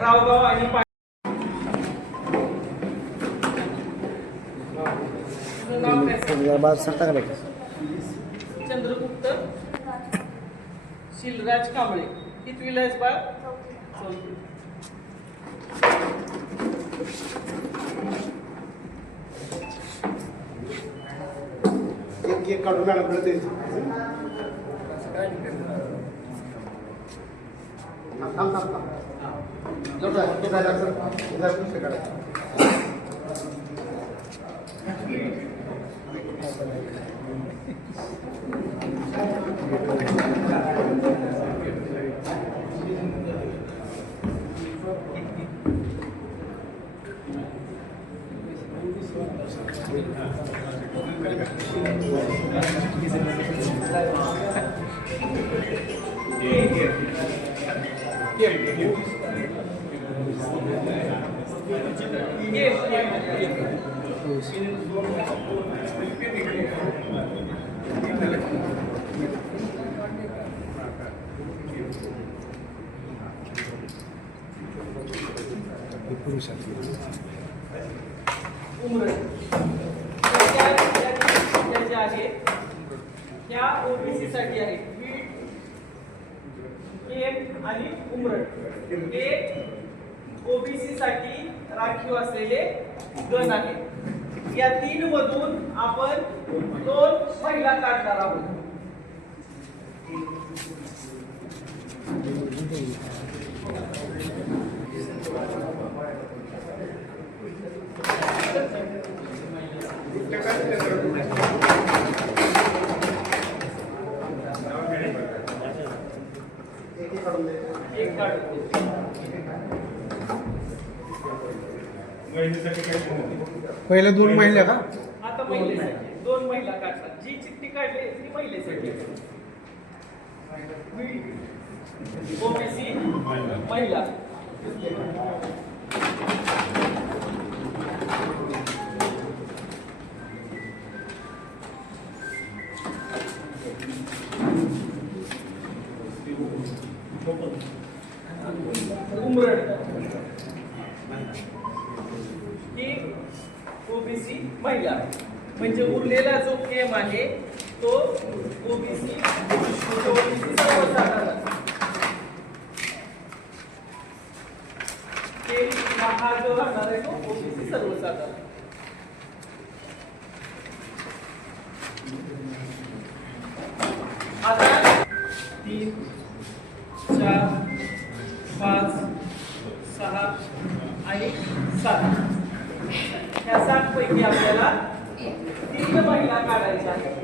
रावगाव आणि? चंद्रगुप्त शिलराज कांबळे कितवीला आहेस बाळ. एक एक काढून मॅडमकडे द्यायचं थांब थांब थांब ఇప్పుడు या ओबीसी साठी आहे बीड केम आणि उमरठ हे ओबीसी साठी राखीव असलेले गण आहेत. या तीन मधून आपण दोन महिला काढणार आहोत. एक एक काढून द्यायचं एक काढतो पहिले दोन महिला का आता महिलेसाठी दोन महिला काढतात जी चिठ्ठी काढली ती महिलेसाठी ओबीसी. महिला. महिला. म्हणजे उरलेला जो केम आहे तो ओबीसी सर्वसाधारण. हा जो राहणार आहे तो ओबीसी सर्वसाधारण. आता तीन चार पाच सहा आणि सात या सात पैकी आपल्याला तीन महिला काढायच्या आहेत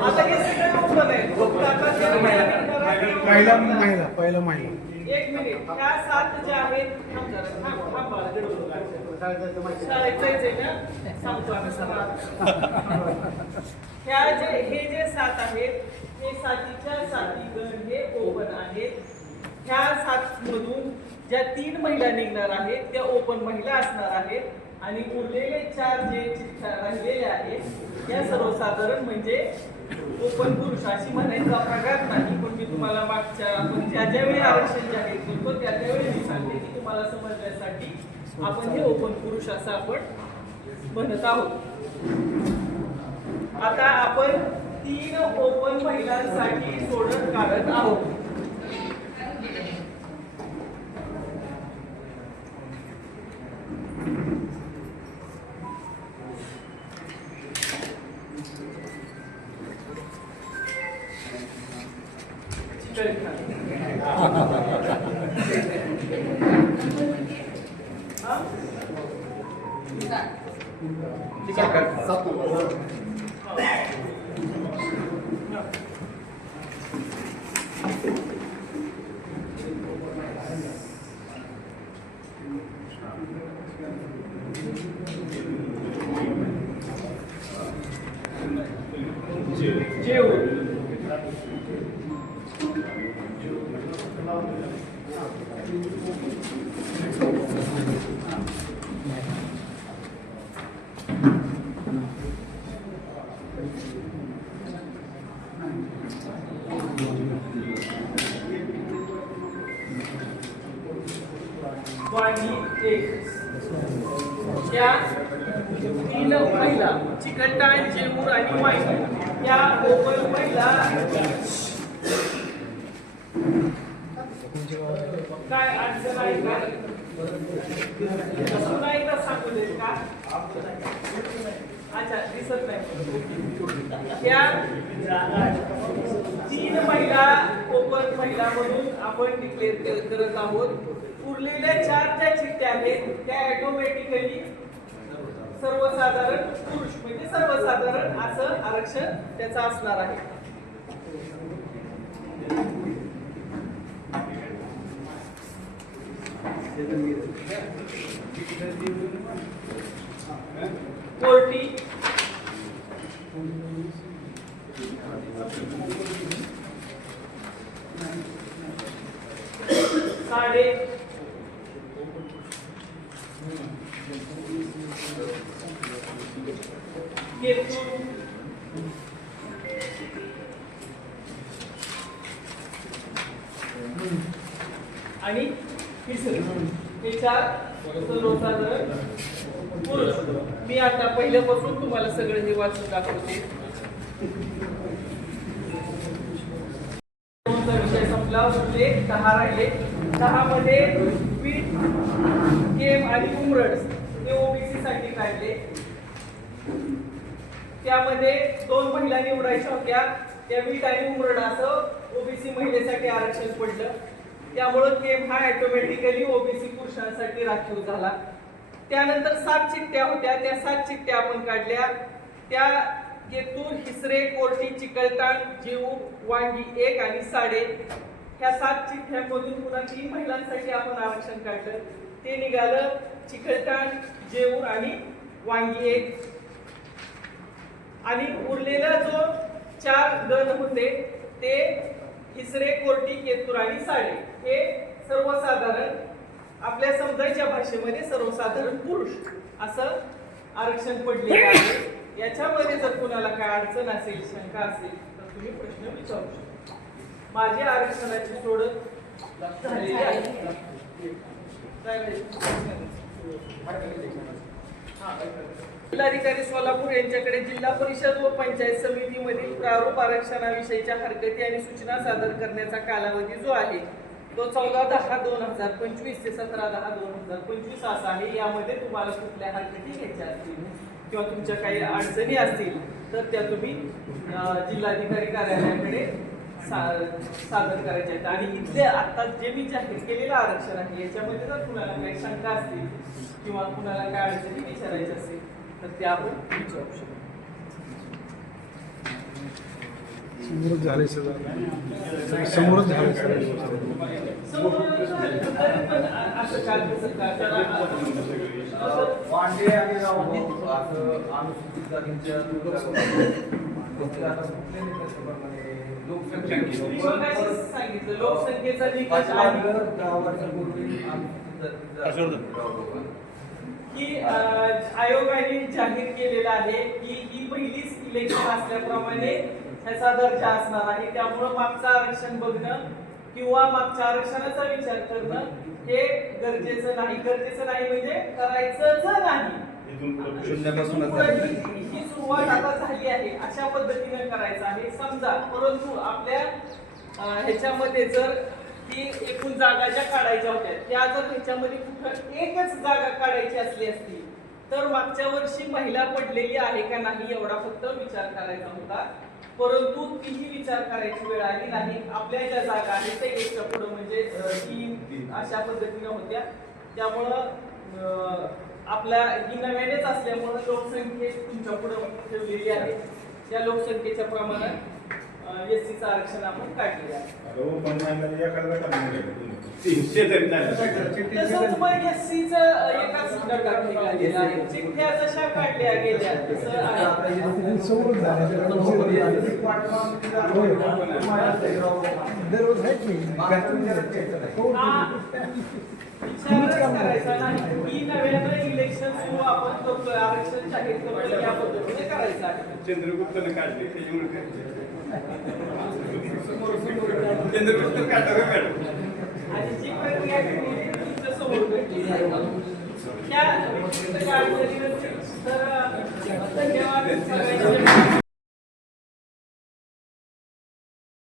आता हे सगळे open आहे. फक्त आता ज्या महिला निघणार आहेत, ते पहिला महिला पहिला महिला. एक मिनिट. ह्या सात ज्या आहेत थांब जरा, थांब, थांब बाळा, दीड मिनिट. शाळेत जायचंय ना सांगतो आम्ही सगळं. ह्या जे हे जे सात आहेत हे सातीच्या साती गण हे ओपन आहेत. ह्या सात मधून ज्या तीन महिला निघणार आहेत त्या ओपन महिला असणार आहेत. आणि उरलेले चार जे चिठ्ठ्या राहिलेल्या आहेत या सर्वसाधारण म्हणजे ओपन पुरुष अशी म्हणायचा प्रकार नाही पण मी तुम्हाला मागच्या आपण ज्या ज्या वेळी आरक्षण जाहीर करतो त्या त्यावेळी मी सांगते की तुम्हाला समजण्यासाठी आपण हे ओपन पुरुष असं आपण म्हणत आहोत. आता आपण तीन ओपन महिलांसाठी सोडत काढत आहोत. हा? सात या तीन महिला चिकलटाण जेमूर आणि या गोपल महिला काय अडचण आहे का? पुन्हा एकदा सांगू देत का? अच्छा दिसत नाही. त्या तीन महिला ओपन महिला म्हणून आपण डिक्लेअर करत आहोत. उरलेल्या चार ज्या चिठ्ठ्या आहेत त्या ॲटोमॅटिकली सर्वसाधारण पुरुष म्हणजे सर्वसाधारण असं आरक्षण त्याचं असणार आहे. कोर्टी साडे आणि तिसरं हे चार सर्वसाधारण पुरुष मी आता पहिल्यापासून तुम्हाला सगळं हे वाचून दाखवते. विषय संपला म्हणजे दहा राहिले. दहा मध्ये पीठ गेम आणि उमरड हे ओबीसी साठी काढले. त्यामध्ये दोन महिला निवडायच्या होत्या. त्या वीट आणि उमरड असं ओबीसी महिलेसाठी आरक्षण पडलं. त्यामुळं गेम हा ऑटोमॅटिकली ओबीसी पुरुषांसाठी राखीव झाला. त्यानंतर सात चिठ्ठ्या होत्या. त्या सात चिठ्ठ्या आपण काढल्या. त्या केतूर हिसरे कोरटी चिकलटाण जीव वांगी एक आणि साडे. ह्या सात चिठ्ठ्यांमधून पुन्हा तीन महिलांसाठी आपण आरक्षण काढलं. ते निघालं चिकलटाण जेऊर आणि वांगी एक. आणि उरलेला जो चार गण होते ते हिसरे कोरटी केतूर आणि साडे. हे सर्वसाधारण आपल्या समजायच्या भाषेमध्ये सर्वसाधारण पुरुष असं आरक्षण पडले आहे. याच्यामध्ये जर कुणाला काय अडचण असेल शंका असेल तर तुम्ही प्रश्न विचारू शकता. माझी आरक्षणाची सोडत झालेली आहे. जिल्हाधिकारी सोलापूर यांच्याकडे जिल्हा परिषद व पंचायत समितीमधील प्रारूप आरक्षणाविषयीच्या हरकती आणि सूचना सादर करण्याचा कालावधी जो आहे तो चौदा दहा दोन हजार पंचवीस ते सतरा दहा दोन हजार पंचवीस असा आहे. यामध्ये तुम्हाला कुठल्या हरकती घ्यायच्या असतील किंवा तुमच्या काही अडचणी असतील तर त्या तुम्ही जिल्हाधिकारी कार्यालयाकडे सा- सादर करायच्या आहेत. आणि इथले आता जे मी जाहीर केलेलं आरक्षण आहे याच्यामध्ये जर कुणाला काही शंका असतील किंवा कुणाला काय अडचणी विचारायच्या असेल तर ते आपण विचारू शकतो. समोरच झाले सगळं. समोरच झाले असं काय आणि राव असं सांगितलं लोकसंख्येचा की आयोगाने जाहीर केलेलं आहे की ही पहिलीच इलेक्शन असल्याप्रमाणे ह्याचा दर्जा असणार आहे? त्यामुळं मागचं आरक्षण बघणं किंवा मागच्या आरक्षणाचा विचार करणं हे गरजेचं नाही. गरजेचं नाही म्हणजे करायचंच नाही. ही सुरुवात आता झाली आहे. अशा पद्धतीने करायचं आहे. समजा परंतु आपल्या ह्याच्यामध्ये जर ही एकूण जागा ज्या काढायच्या होत्या त्या जर ह्याच्यामध्ये कुठं एकच जागा काढायची असली असती तर मागच्या वर्षी महिला पडलेली आहे का नाही एवढा फक्त विचार करायचा होता. परंतु तीही विचार करायची वेळ आली नाही. आपल्या ज्या जागा आहेत त्या एकच्या पुढं म्हणजे तीन अशा पद्धतीनं होत्या. त्यामुळं आपल्या ही नव्यानेच असल्यामुळं लोकसंख्ये तुमच्या पुढं ठेवलेली आहे. त्या लोकसंख्येच्या प्रमाणात एस सीचं आरक्षण आपण काढलेलं आहे. तसंच मग एस एकाच आहे. चिठ्ठ्या जशा काढल्या गेल्या तसं विचारच करायचा नाही. की नव्यानं इलेक्शन सुरू आपण करतोय आरक्षण जाहीर करतोय या पद्धतीने करायचं आहे. काढले त्याच्यामुळे चंद्रगुप्त मॅडम? आणि जी प्रक्रिया जसं होतं त्या